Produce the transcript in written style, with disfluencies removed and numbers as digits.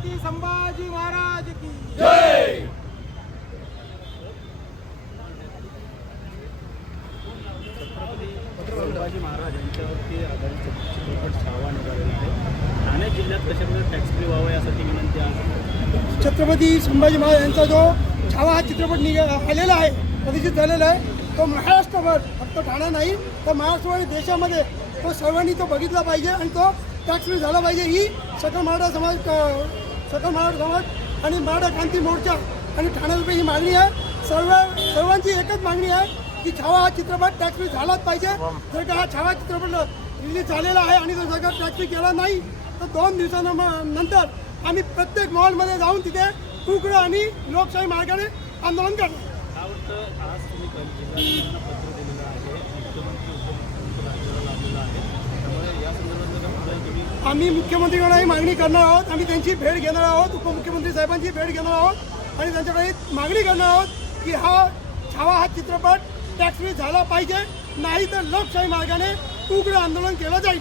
छत्रपती संभाजी महाराज की जय. संभाजी महाराज यांच्यावरती आधारित चित्रपट छावा निघालेला आहे. ठाणे जिल्ह्यात कशाप्रकारे टॅक्स फ्री व्हावं यासाठी विनंती आहे. छत्रपती संभाजी महाराज यांचा जो छावा हा चित्रपट आलेला आहे, प्रदर्शित झालेला आहे, तो महाराष्ट्रभर, फक्त ठाणा नाही तर महाराष्ट्र देशामध्ये तो सर्वांनी तो बघितला पाहिजे आणि तो टॅक्स फ्री झाला पाहिजे. ही सकल मराठा समाज आणि मराठा क्रांती मोर्चा आणि ठाण्यातर्फे ही मागणी आहे. सर्वांची एकच मागणी आहे की छावा हा चित्रपट टॅक्स फ्री झालाच पाहिजे. जर का हा छावा चित्रपट रिलीज झालेला आहे आणि जर का टॅक्स फ्री केला नाही तर 2 दिवसानंतर आम्ही प्रत्येक मॉलमध्ये जाऊन तिथे उग्र आणि लोकशाही मार्गाने आंदोलन करणार. आज तुम्ही जिल्हाधिकाऱ्यांना पत्र दिलेलं आहे, मुख्यमंत्री उपमुख्यमंत्री राज्याला लावलेलं आहे, त्यामुळे या संदर्भात तुम्ही आम्ही मुख्यमंत्र्यांनाही मागणी करणार आहोत. आम्ही त्यांची भेट घेणार आहोत, उपमुख्यमंत्री साहेबांची भेट घेणार आहोत आणि त्यांच्याकडे मागणी करणार आहोत की हा छावा हा चित्रपट टॅक्स फ्री झाला पाहिजे, नाही तर लोकशाही मार्गाने उग्र आंदोलन केलं जाईल.